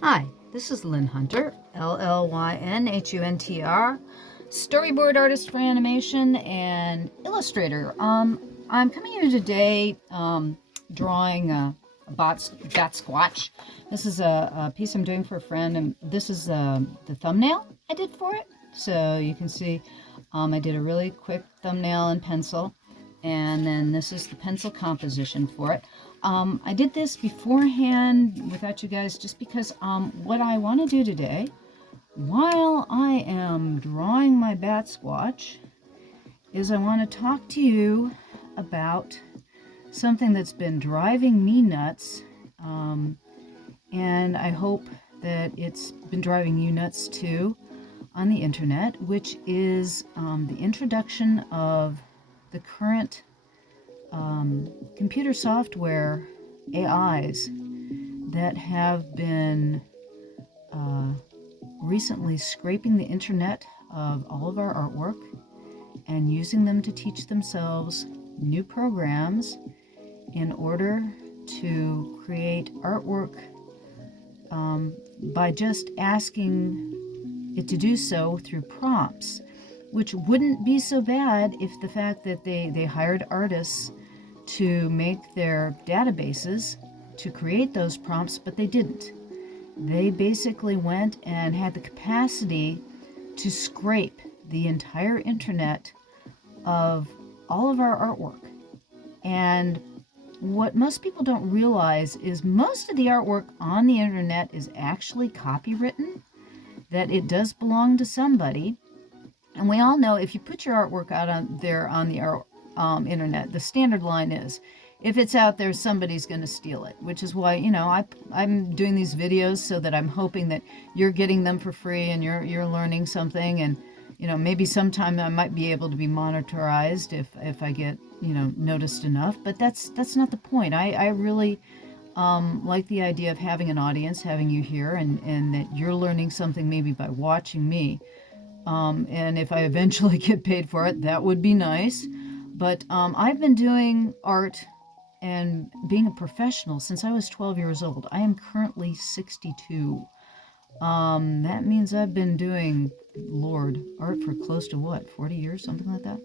Hi, this is Llyn Hunter, Llynhuntr, storyboard artist for animation and illustrator. I'm coming here today drawing a Batsquatch. This is a piece I'm doing for a friend, and this is the thumbnail I did for it. So you can see I did a really quick thumbnail in pencil, and then this is the pencil composition for it. I did this beforehand without you guys just because what I want to do today, while I am drawing my Batsquatch, is I want to talk to you about something that's been driving me nuts, and I hope that it's been driving you nuts too on the internet, which is the introduction of the current computer software AIs that have been recently scraping the internet of all of our artwork and using them to teach themselves new programs in order to create artwork by just asking it to do so through prompts, which wouldn't be so bad if the fact that they hired artists to make their databases to create those prompts, but they didn't. They basically went and had the capacity to scrape the entire internet of all of our artwork. And what most people don't realize is most of the artwork on the internet is actually copywritten, that it does belong to somebody. And we all know if you put your artwork out on there on the internet, the standard line is, if it's out there, somebody's going to steal it, which is why, I'm doing these videos so that I'm hoping that you're getting them for free and you're learning something. And, maybe sometime I might be able to be monetized if I get, noticed enough. But that's not the point. I really like the idea of having an audience, having you here, and that you're learning something maybe by watching me. And if I eventually get paid for it, that would be nice. But I've been doing art and being a professional since I was 12 years old. I am currently 62. That means I've been doing, Lord, art for close to 40 years, something like that.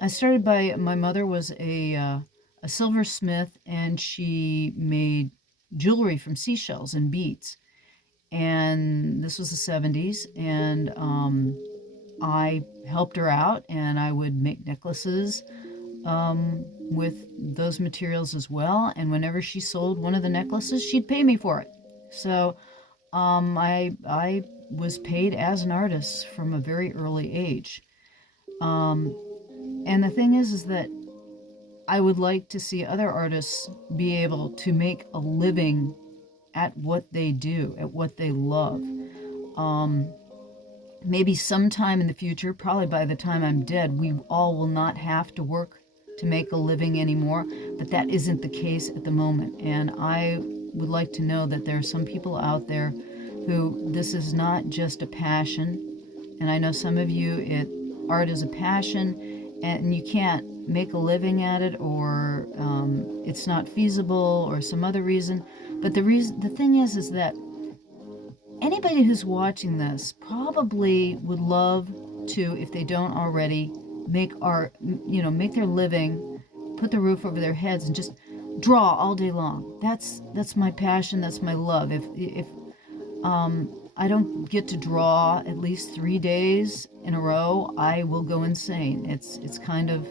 I started my mother was a silversmith, and she made jewelry from seashells and beads. And this was the 70s, and I helped her out, and I would make necklaces with those materials as well. And whenever she sold one of the necklaces, she'd pay me for it. So I was paid as an artist from a very early age. And the thing is that I would like to see other artists be able to make a living at what they do, at what they love. Maybe sometime in the future, probably by the time I'm dead, we all will not have to work to make a living anymore, but that isn't the case at the moment. And I would like to know that there are some people out there who this is not just a passion. And I know some of you, art is a passion, and you can't make a living at it, or it's not feasible, or some other reason. But the thing is that anybody who's watching this probably would love to, if they don't already, make art, make their living, put the roof over their heads, and just draw all day long. That's my passion. That's my love. If I don't get to draw at least 3 days in a row, I will go insane. It's kind of,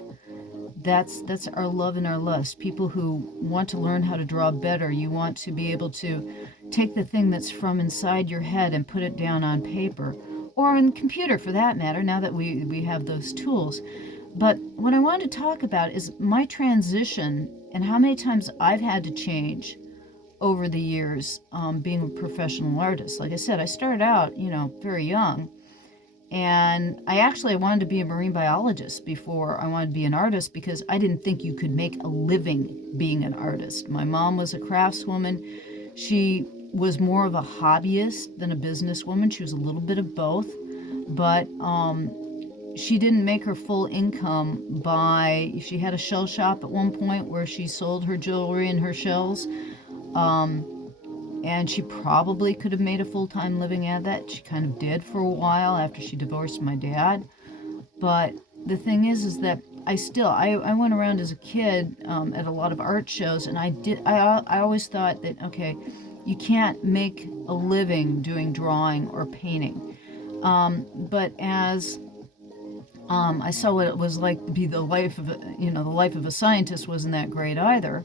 that's our love and our lust. People who want to learn how to draw better, you want to be able to take the thing that's from inside your head and put it down on paper, or on the computer for that matter, now that we have those tools. But what I want to talk about is my transition and how many times I've had to change over the years, being a professional artist. Like I said, I started out, very young. And I wanted to be a marine biologist before I wanted to be an artist, because I didn't think you could make a living being an artist. My mom was a craftswoman. She was more of a hobbyist than a businesswoman. She was a little bit of both. But she didn't make her full income she had a shell shop at one point where she sold her jewelry and her shells. And she probably could have made a full-time living at that. She kind of did for a while after she divorced my dad. But the thing is that I went around as a kid at a lot of art shows, and I always thought that, okay, you can't make a living doing drawing or painting. But as I saw what it was like to be the life of a scientist wasn't that great either.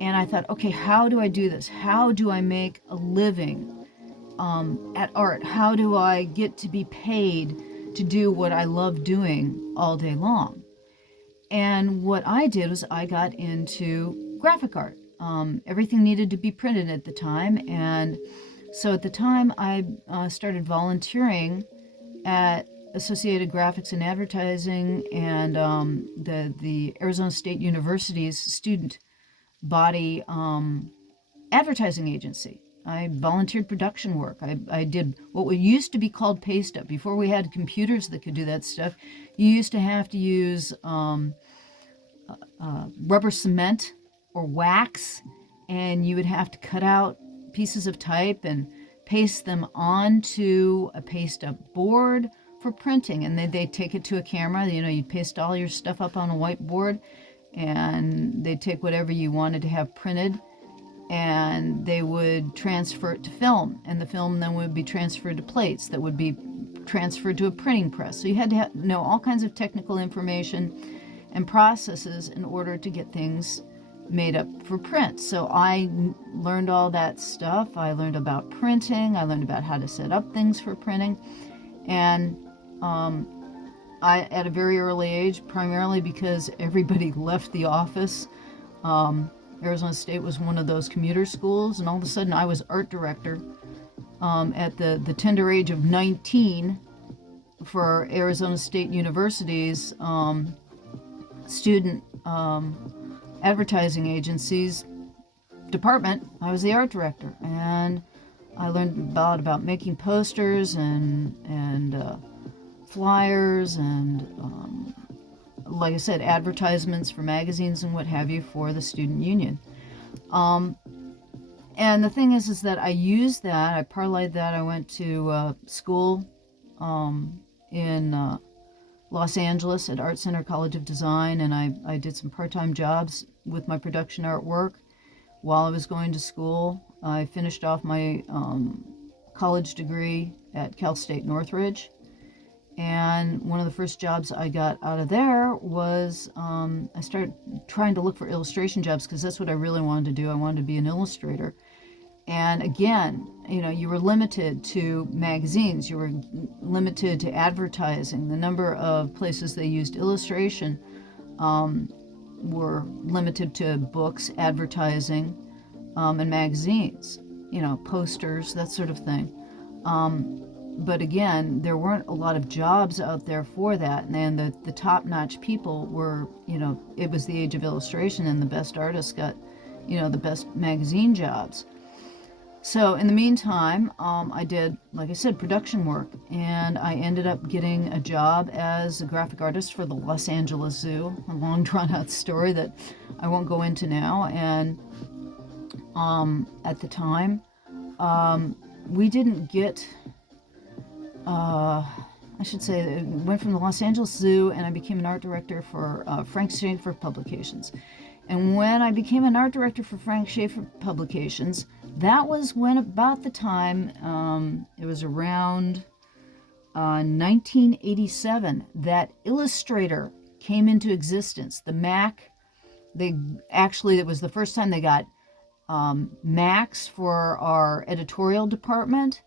And I thought, okay, how do I do this? How do I make a living at art? How do I get to be paid to do what I love doing all day long? And what I did was I got into graphic art. Everything needed to be printed at the time. And so at the time, I started volunteering at Associated Graphics and Advertising and the Arizona State University's student body advertising agency. I volunteered production work. I did what used to be called paste up. Before we had computers that could do that stuff, you used to have to use rubber cement or wax, and you would have to cut out pieces of type and paste them onto a paste up board for printing. And then they'd take it to a camera. You'd paste all your stuff up on a whiteboard, and they'd take whatever you wanted to have printed, and they would transfer it to film, and the film then would be transferred to plates that would be transferred to a printing press. So you had to know all kinds of technical information and processes in order to get things made up for print. So I learned all that stuff. I learned about printing. I learned about how to set up things for printing. And I, at a very early age, primarily because everybody left the office, Arizona State was one of those commuter schools, and all of a sudden I was art director at the tender age of 19 for Arizona State University's student advertising agencies department. I was the art director, and I learned about making posters and flyers and like I said, advertisements for magazines and what have you for the student union. And the thing is that I used that, I parlayed that. I went to school in Los Angeles at Art Center College of Design, and I did some part-time jobs with my production artwork while I was going to school. I finished off my college degree at Cal State Northridge. And one of the first jobs I got out of there was I started trying to look for illustration jobs because that's what I really wanted to do. I wanted to be an illustrator. And again, you were limited to magazines. You were limited to advertising. The number of places they used illustration were limited to books, advertising, and magazines, posters, that sort of thing. But again, there weren't a lot of jobs out there for that. And the top-notch people were, it was the age of illustration, and the best artists got, the best magazine jobs. So in the meantime, I did, like I said, production work. And I ended up getting a job as a graphic artist for the Los Angeles Zoo, a long drawn-out story that I won't go into now. And at the time, we didn't get... I should say, it went from the Los Angeles Zoo, and I became an art director for Frank Schaefer Publications. And when I became an art director for Frank Schaefer Publications, that was when about the time, it was around 1987, that Illustrator came into existence. The Mac, it was the first time they got Macs for our editorial department.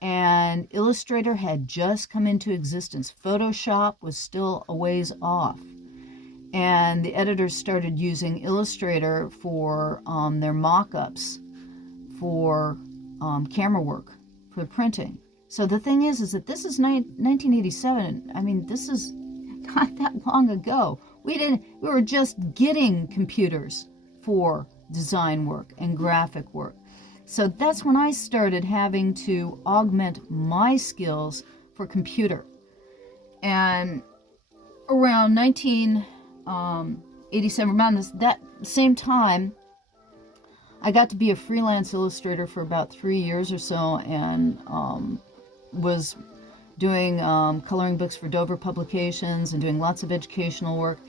And Illustrator had just come into existence. Photoshop was still a ways off. And the editors started using Illustrator for their mock-ups for camera work, for printing. So the thing is that this is 1987. I mean, this is not that long ago. We were just getting computers for design work and graphic work. So that's when I started having to augment my skills for computer. And around 1987, around that same time, I got to be a freelance illustrator for about 3 years or so, and was doing coloring books for Dover Publications and doing lots of educational work.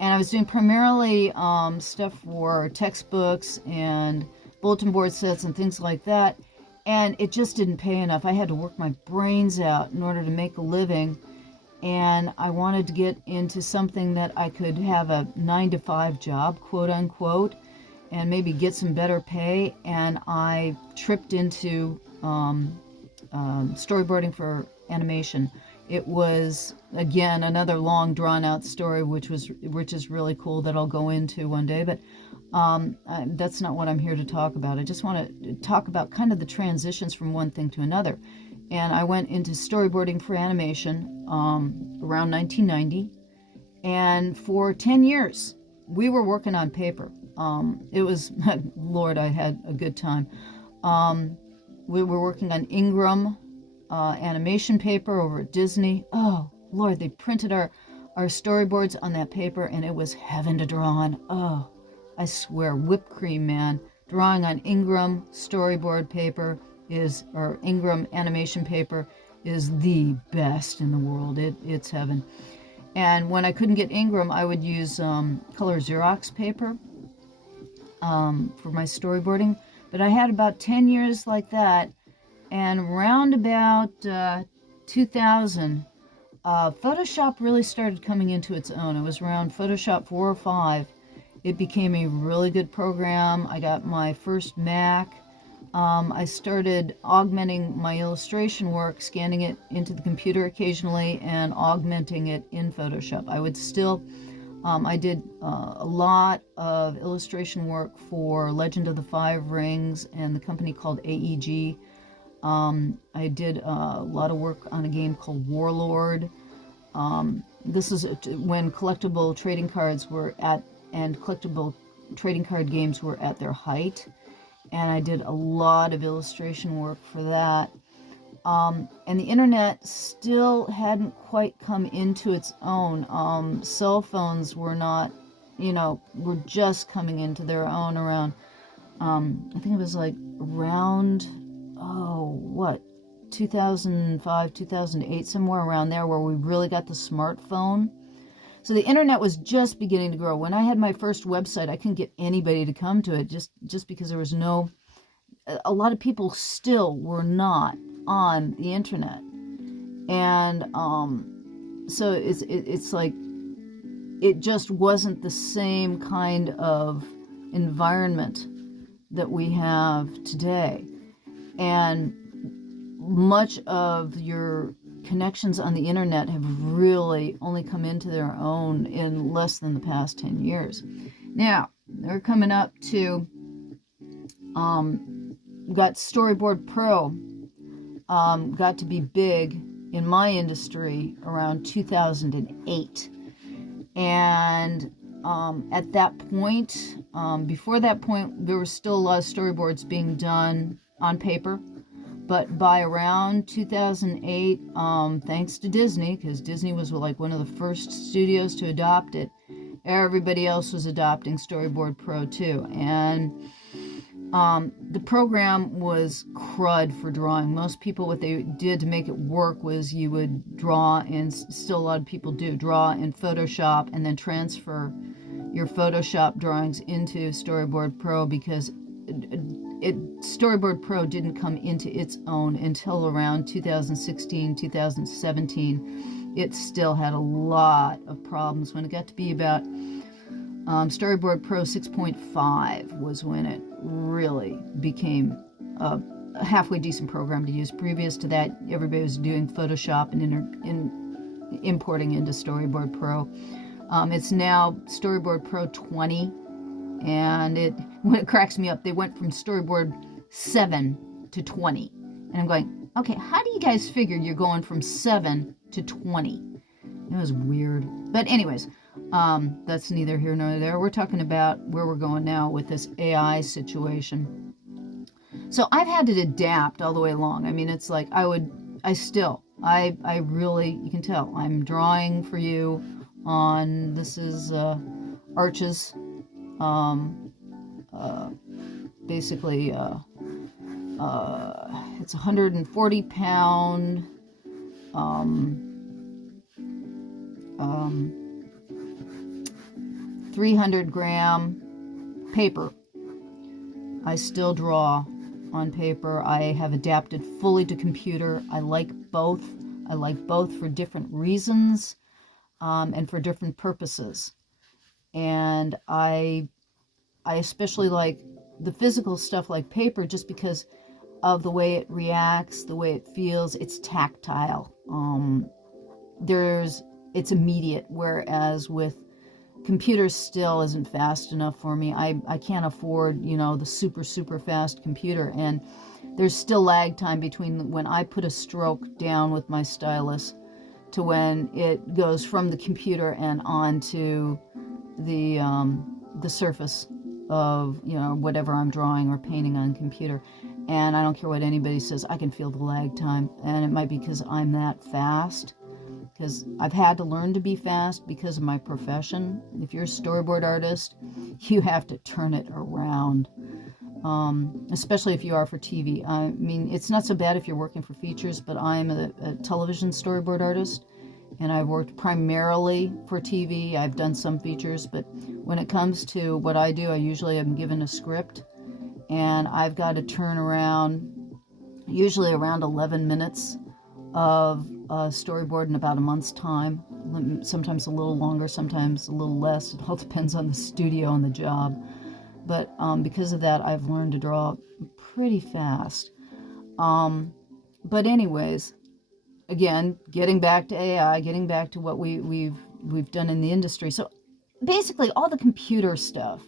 And I was doing primarily stuff for textbooks and bulletin board sets and things like that. And it just didn't pay enough. I had to work my brains out in order to make a living. And I wanted to get into something that I could have a 9-to-5 job, quote unquote, and maybe get some better pay. And I tripped into storyboarding for animation. It was, again, another long drawn-out story, which is really cool, that I'll go into one day. But that's not what I'm here to talk about. I just want to talk about kind of the transitions from one thing to another. And I went into storyboarding for animation around 1990. And for 10 years, we were working on paper. It was, Lord, I had a good time. We were working on Ingram animation paper over at Disney. Oh, Lord, they printed our storyboards on that paper, and it was heaven to draw on. Oh, I swear, whipped cream, man. Drawing on Ingram storyboard paper or Ingram animation paper is the best in the world. It's heaven. And when I couldn't get Ingram, I would use color Xerox paper for my storyboarding. But I had about 10 years like that. And around about 2000, Photoshop really started coming into its own. It was around Photoshop 4 or 5. It became a really good program. I got my first Mac. I started augmenting my illustration work, scanning it into the computer occasionally and augmenting it in Photoshop. I would still, I did a lot of illustration work for Legend of the Five Rings and the company called AEG. I did a lot of work on a game called Warlord. This is when collectible trading cards were and collectible trading card games were at their height. And I did a lot of illustration work for that. And the internet still hadn't quite come into its own. Cell phones were not, were just coming into their own around, I think it was like around, 2005, 2008, somewhere around there, where we really got the smartphone. So the internet was just beginning to grow. When I had my first website, I couldn't get anybody to come to it just because there was a lot of people still were not on the internet. And so it's like, it just wasn't the same kind of environment that we have today. And much of your connections on the internet have really only come into their own in less than the past 10 years. Now, they're coming up to, got Storyboard Pro, got to be big in my industry around 2008. And at that point, before that point, there were still a lot of storyboards being done on paper. But by around 2008, thanks to Disney, because Disney was like one of the first studios to adopt it, everybody else was adopting Storyboard Pro too. And the program was crud for drawing. Most people, what they did to make it work was you would draw, and still a lot of people do, draw in Photoshop and then transfer your Photoshop drawings into Storyboard Pro, because Storyboard Pro didn't come into its own until around 2016, 2017. It still had a lot of problems. When it got to be about Storyboard Pro 6.5 was when it really became a halfway decent program to use. Previous to that, everybody was doing Photoshop and importing into Storyboard Pro. It's now Storyboard Pro 20. And it cracks me up. They went from Storyboard 7 to 20. And I'm going, okay, how do you guys figure you're going from 7 to 20? It was weird. But anyways, that's neither here nor there. We're talking about where we're going now with this AI situation. So I've had to adapt all the way along. I mean, it's like I really, you can tell, I'm drawing for you on, this is Arches basically it's 140-pound 300-gram paper. I still draw on paper. I have adapted fully to computer. I like both. I like both for different reasons and for different purposes. And I especially like the physical stuff like paper just because of the way it reacts, the way it feels. It's tactile. It's immediate, whereas with computers still isn't fast enough for me. I can't afford, the super fast computer, and there's still lag time between when I put a stroke down with my stylus to when it goes from the computer and onto the surface of whatever I'm drawing or painting on computer. And I don't care what anybody says, I can feel the lag time, and it might be because I'm that fast, because I've had to learn to be fast because of my profession. If you're a storyboard artist, you have to turn it around, especially if you are for TV. I mean, it's not so bad if you're working for features, but I'm a television storyboard artist, and I've worked primarily for TV. I've done some features, but when it comes to what I do, I usually am given a script, and I've got to turn around usually around 11 minutes of storyboard in about a month's time, sometimes a little longer, sometimes a little less. It all depends on the studio and the job. But because of that, I've learned to draw pretty fast. But anyways, again, getting back to AI, getting back to what we've done in the industry. So basically, all the computer stuff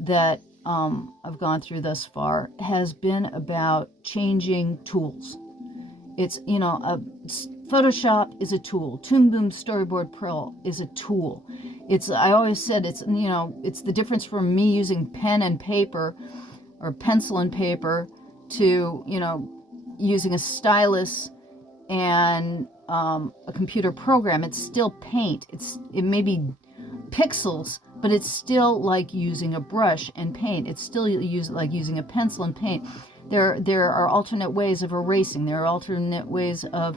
that I've gone through thus far has been about changing tools. It's, Photoshop is a tool. Toon Boom Storyboard Pro is a tool. I always said it's the difference from me using pen and paper or pencil and paper to, using a stylus and a computer program. It's still paint. It may be pixels, but it's still like using a brush and paint. It's still like using a pencil and paint. There are alternate ways of erasing. There are alternate ways of,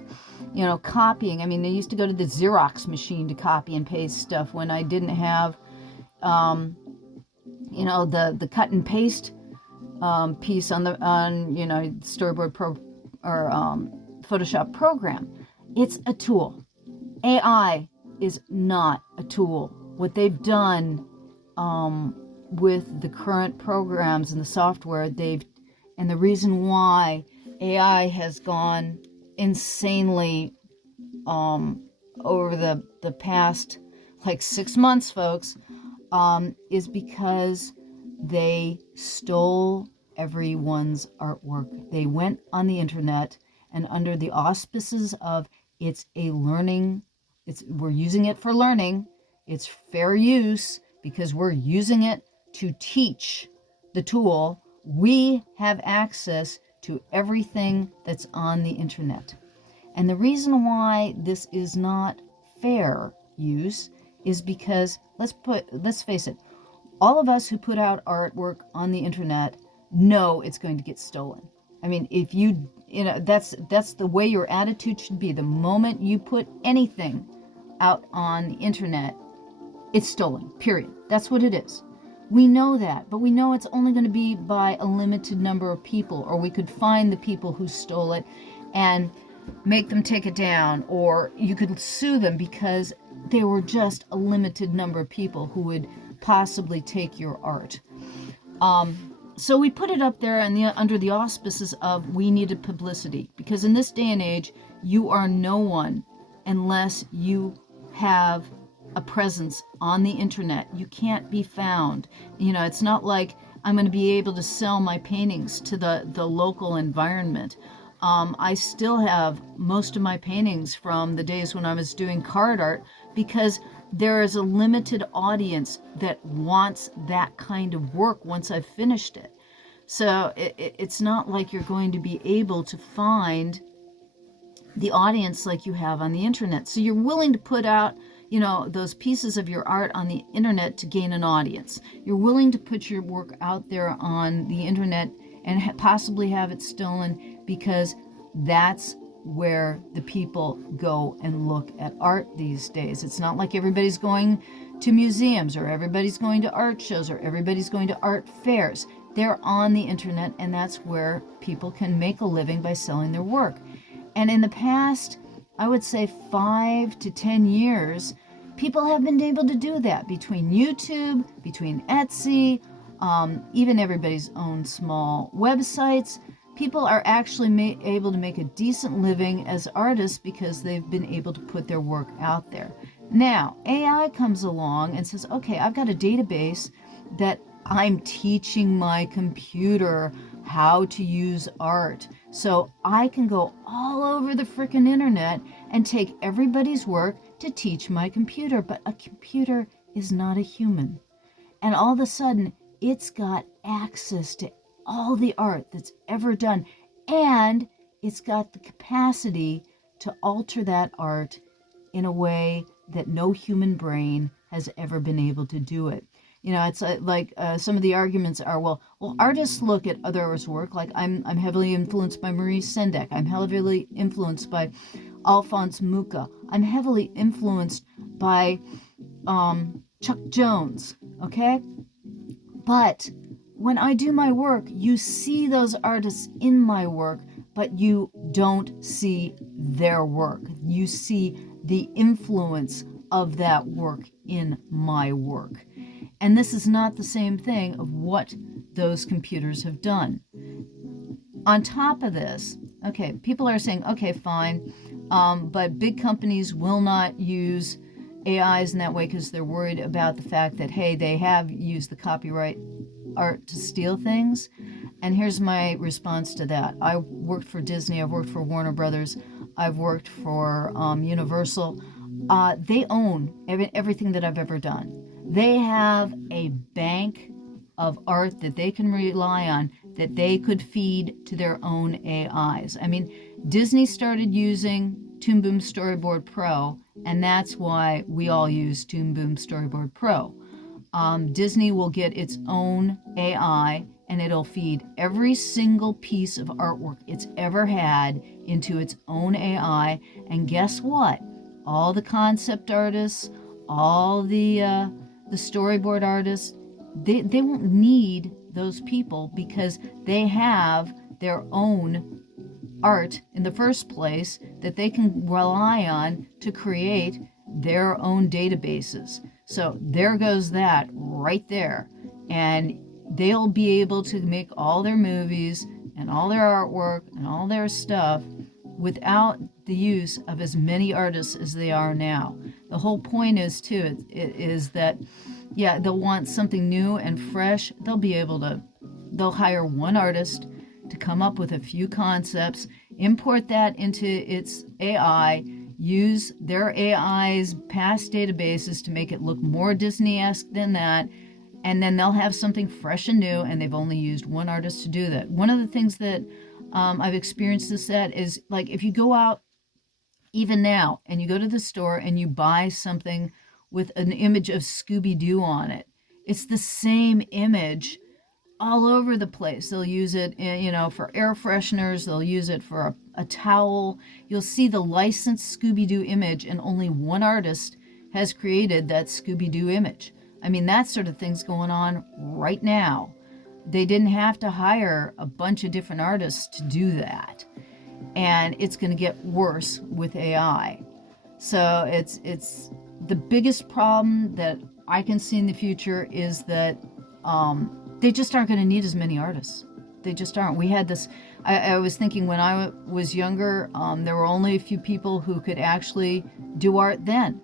copying. I mean, I used to go to the Xerox machine to copy and paste stuff when I didn't have, the cut and paste piece on Storyboard Pro or Photoshop program. It's a tool. AI is not a tool. What they've done with the current programs and the software, and the reason why AI has gone insanely over the past 6 months, folks, is because they stole everyone's artwork. They went on the internet, and under the auspices of we're using it for learning, it's fair use because we're using it to teach the tool. We have access to everything that's on the internet. And the reason why this is not fair use is because, let's face it, all of us who put out artwork on the internet know it's going to get stolen. I mean, if that's the way your attitude should be. The moment you put anything out on the internet, it's stolen, period. That's what it is. We know that, but we know it's only going to be by a limited number of people, or we could find the people who stole it and make them take it down, or you could sue them because there were just a limited number of people who would possibly take your art. So we put it up there under the auspices of we needed publicity, because in this day and age, you are no one unless you have a presence on the internet. You can't be found. It's not like I'm going to be able to sell my paintings to the local environment. I still have most of my paintings from the days when I was doing card art, because there is a limited audience that wants that kind of work once I've finished it. So it's not like you're going to be able to find the audience like you have on the internet. So you're willing to put out those pieces of your art on the internet to gain an audience. You're willing to put your work out there on the internet and possibly have it stolen because that's where the people go and look at art these days. It's not like everybody's going to museums or everybody's going to art shows or everybody's going to art fairs. They're on the internet, and that's where people can make a living by selling their work. And in the past, I would say 5 to 10 years, people have been able to do that between YouTube, between Etsy, even everybody's own small websites. People are actually able to make a decent living as artists because they've been able to put their work out there. Now, AI comes along and says, okay, I've got a database that I'm teaching my computer how to use art. So I can go all over the frickin' internet and take everybody's work to teach my computer. But a computer is not a human. And all of a sudden, it's got access to all the art that's ever done. And it's got the capacity to alter that art in a way that no human brain has ever been able to do it. It's like some of the arguments are, well, artists look at others' work. Like I'm heavily influenced by Maurice Sendak. I'm heavily influenced by Alphonse Mucha. I'm heavily influenced by Chuck Jones. Okay, but when I do my work, you see those artists in my work, but you don't see their work. You see the influence of that work in my work. And this is not the same thing of what those computers have done. On top of this, okay, people are saying, okay, fine, but big companies will not use AIs in that way because they're worried about the fact that, hey, they have used the copyright art to steal things. And here's my response to that. I worked for Disney, I've worked for Warner Brothers, I've worked for Universal. They own everything that I've ever done. They have a bank of art that they can rely on that they could feed to their own AIs. I mean, Disney started using Toon Boom Storyboard Pro, and that's why we all use Toon Boom Storyboard Pro. Disney will get its own AI, and it'll feed every single piece of artwork it's ever had into its own AI. And guess what? All the concept artists, all the storyboard artists, they won't need those people because they have their own art in the first place that they can rely on to create their own databases. So there goes that right there. And they'll be able to make all their movies and all their artwork and all their stuff without the use of as many artists as they are now. The whole point is, too, is that, yeah, they'll want something new and fresh. They'll hire one artist to come up with a few concepts, import that into its AI, use their AI's past databases to make it look more Disney-esque than that, and then they'll have something fresh and new, and they've only used one artist to do that. One of the things that I've experienced this at is, like, if you go out even now and you go to the store and you buy something with an image of Scooby-Doo on it, it's the same image all over the place. They'll use it, for air fresheners. They'll use it for a towel. You'll see the licensed Scooby-Doo image, and only one artist has created that Scooby-Doo image. I mean, that sort of thing's going on right now. They didn't have to hire a bunch of different artists to do that. And it's going to get worse with AI. So it's the biggest problem that I can see in the future is that they just aren't going to need as many artists. They just aren't. We had this, I was thinking when I was younger, there were only a few people who could actually do art then.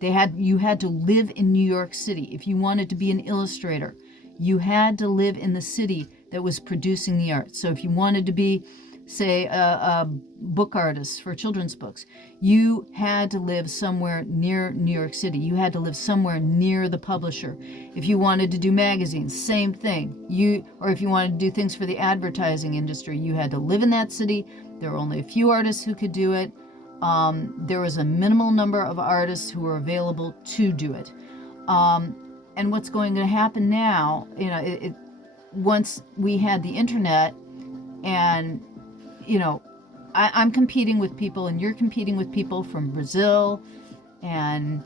You had to live in New York City. If you wanted to be an illustrator, you had to live in the city that was producing the art. So if you wanted to be, say, a book artist for children's books, you had to live somewhere near New York City. You had to live somewhere near the publisher. If you wanted to do magazines, same thing. Or if you wanted to do things for the advertising industry, you had to live in that city. There were only a few artists who could do it. there was a minimal number of artists who were available to do it. And what's going to happen now, once we had the internet, and I'm competing with people, and you're competing with people from Brazil and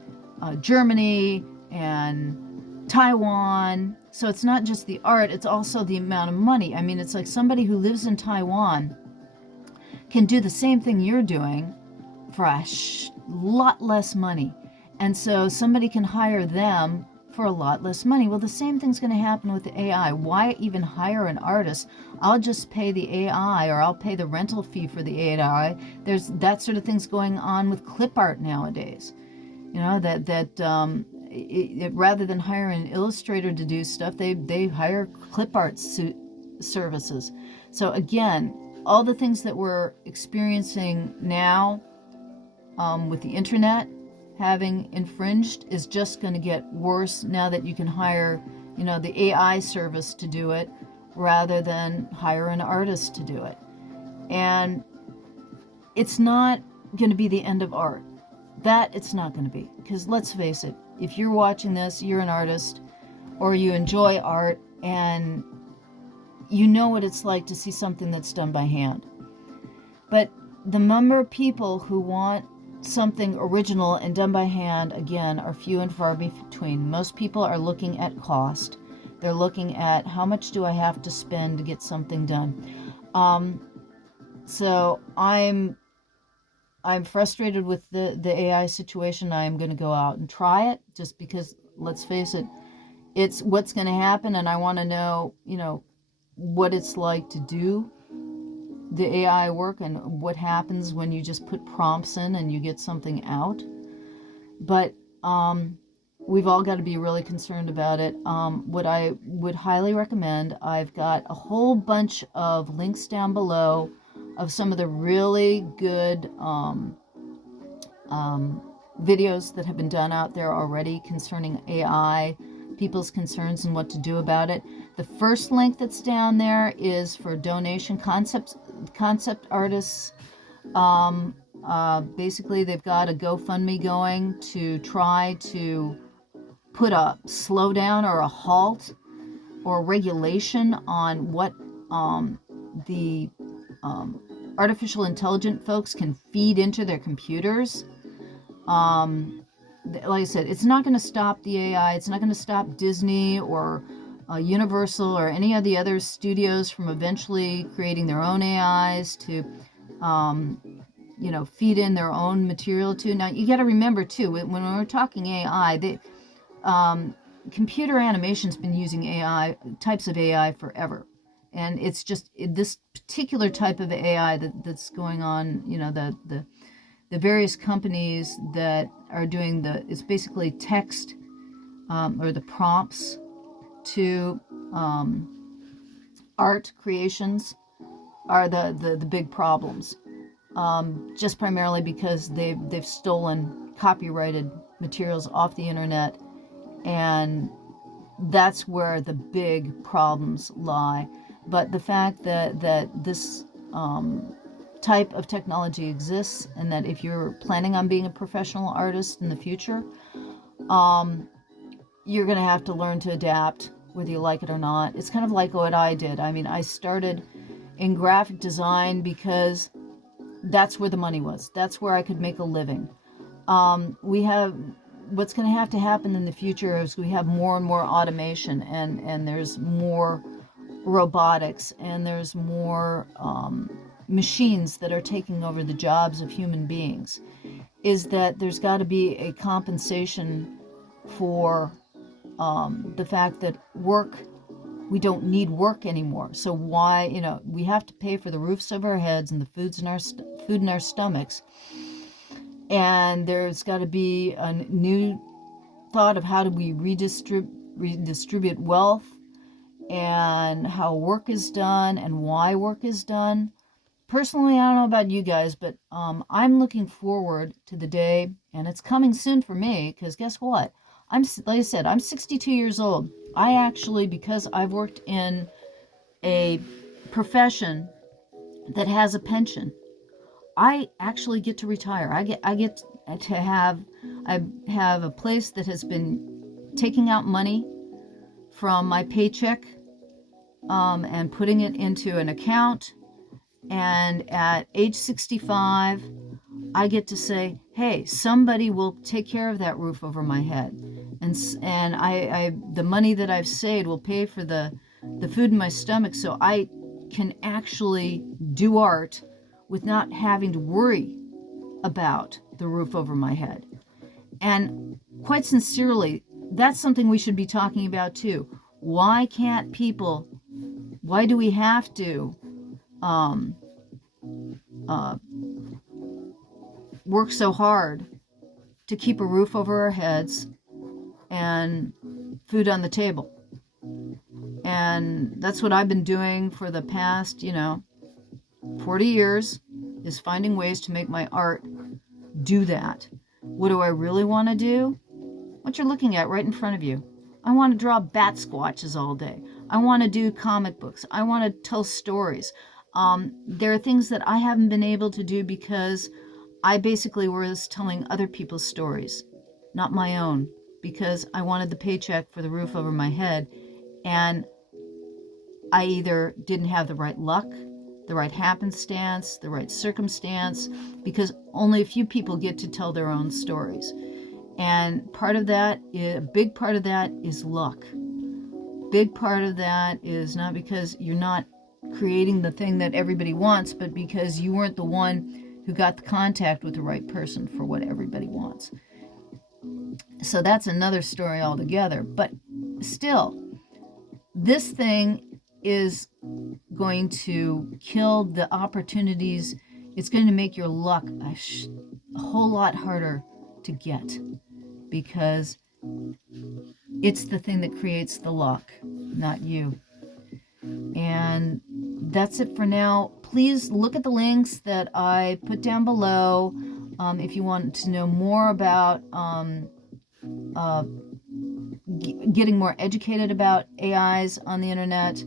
Germany and Taiwan. So it's not just the art, it's also the amount of money. I mean, it's like somebody who lives in Taiwan can do the same thing you're doing for a lot less money. And so somebody can hire them for a lot less money. Well, the same thing's going to happen with the AI. Why even hire an artist? I'll just pay the AI, or I'll pay the rental fee for the AI. There's that sort of things going on with clip art nowadays. Rather than hire an illustrator to do stuff, they hire clip art services. So again, all the things that we're experiencing now with the internet having infringed is just going to get worse now that you can hire, the AI service to do it rather than hire an artist to do it. And it's not going to be the end of art. That it's not going to be. Because let's face it, if you're watching this, you're an artist or you enjoy art, and you know what it's like to see something that's done by hand. But the number of people who want something original and done by hand, again, are few and far between. Most people are looking at cost. They're looking at how much do I have to spend to get something done. So I'm frustrated with the AI situation. I'm going to go out and try it just because, let's face it, it's what's going to happen, and I want to know, what it's like to do the AI work and what happens when you just put prompts in and you get something out. But we've all got to be really concerned about it. What I would highly recommend, I've got a whole bunch of links down below of some of the really good videos that have been done out there already concerning AI, people's concerns and what to do about it. The first link that's down there is for donation concept artists. Basically, they've got a GoFundMe going to try to put a slowdown or a halt or regulation on what the artificial intelligent folks can feed into their computers. Like I said, it's not going to stop the AI. It's not going to stop Disney or Universal or any of the other studios from eventually creating their own AIs to, feed in their own material to. Now, you got to remember, too, when we're talking AI, computer animation's been using AI, types of AI forever. And it's just this particular type of AI that's going on, the various companies that are doing it's basically text or the prompts to art creations are the big problems. Just primarily because they've stolen copyrighted materials off the internet, and that's where the big problems lie. But the fact that this type of technology exists, and that if you're planning on being a professional artist in the future, you're going to have to learn to adapt, whether you like it or not. It's kind of like what I did. I mean, I started in graphic design because that's where the money was. That's where I could make a living. What's going to have to happen in the future is we have more and more automation, and there's more robotics, and there's more machines that are taking over the jobs of human beings, is that there's got to be a compensation for the fact that we don't need work anymore. So why, we have to pay for the roofs over our heads and the food in our stomachs. And there's got to be a new thought of how do we redistribute wealth, and how work is done and why work is done. Personally, I don't know about you guys, but I'm looking forward to the day, and it's coming soon for me, because guess what? Like I said, I'm 62 years old. I actually, because I've worked in a profession that has a pension, I actually get to retire. I get to have, I have a place that has been taking out money from my paycheck and putting it into an account. And at age 65, I get to say, hey, somebody will take care of that roof over my head. And I the money that I've saved will pay for the food in my stomach, so I can actually do art with not having to worry about the roof over my head. And quite sincerely, that's something we should be talking about too. Why can't people, why do we have to work so hard to keep a roof over our heads and food on the table? And that's what I've been doing for the past, 40 years, is finding ways to make my art do that. What do I really want to do? What you're looking at right in front of you. I want to draw Batsquatches all day. I want to do comic books. I want to tell stories. There are things that I haven't been able to do because I basically was telling other people's stories, not my own, because I wanted the paycheck for the roof over my head. And I either didn't have the right luck, the right happenstance, the right circumstance, because only a few people get to tell their own stories. And a big part of that is luck. Big part of that is not because you're not creating the thing that everybody wants, but because you weren't the one who got the contact with the right person for what everybody wants. So that's another story altogether. But still, this thing is going to kill the opportunities. It's going to make your luck a whole lot harder to get, because it's the thing that creates the luck, not you. And that's it for now. Please look at the links that I put down below if you want to know more about getting more educated about AIs on the internet,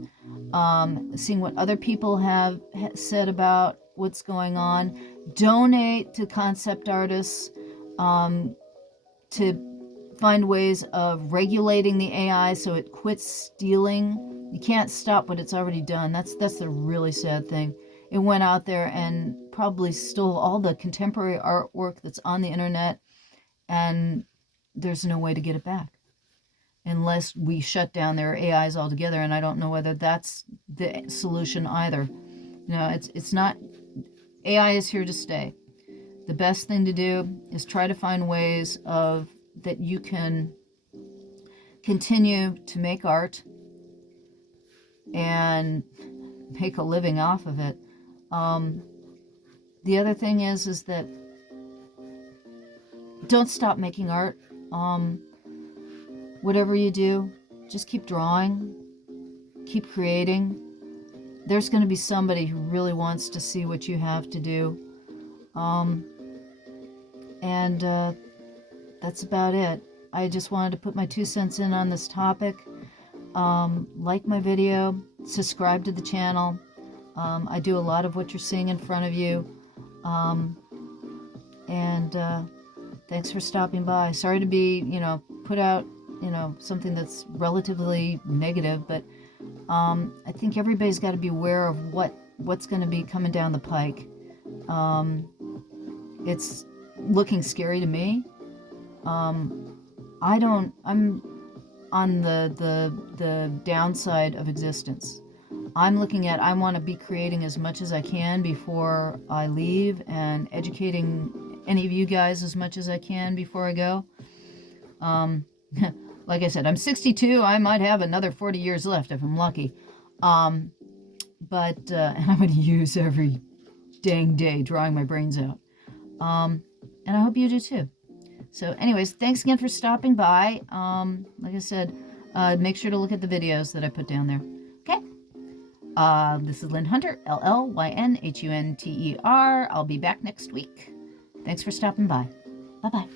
seeing what other people have said about what's going on. Donate to concept artists to find ways of regulating the AI so it quits stealing. You can't stop what it's already done. That's the really sad thing. It went out there and probably stole all the contemporary artwork that's on the internet, and there's no way to get it back unless we shut down their AIs altogether. And I don't know whether that's the solution either. It's not. AI is here to stay. The best thing to do is try to find ways that you can continue to make art and make a living off of it. The other thing is that don't stop making art. Whatever you do, just keep drawing, keep creating. There's going to be somebody who really wants to see what you have to do. That's about it. I just wanted to put my 2 cents in on this topic. Like my video, subscribe to the channel. I do a lot of what you're seeing in front of you. Thanks for stopping by. Sorry to be, put out, something that's relatively negative, but I think everybody's got to be aware of what's going to be coming down the pike. It's looking scary to me. I'm on the downside of existence. I'm looking at, I want to be creating as much as I can before I leave, and educating any of you guys as much as I can before I go. Like I said, I'm 62. I might have another 40 years left if I'm lucky. And I'm going to use every dang day drawing my brains out. And I hope you do too. So anyways, thanks again for stopping by. Like I said, make sure to look at the videos that I put down there. Okay? This is Llyn Hunter, Llynhunter. I'll be back next week. Thanks for stopping by. Bye-bye.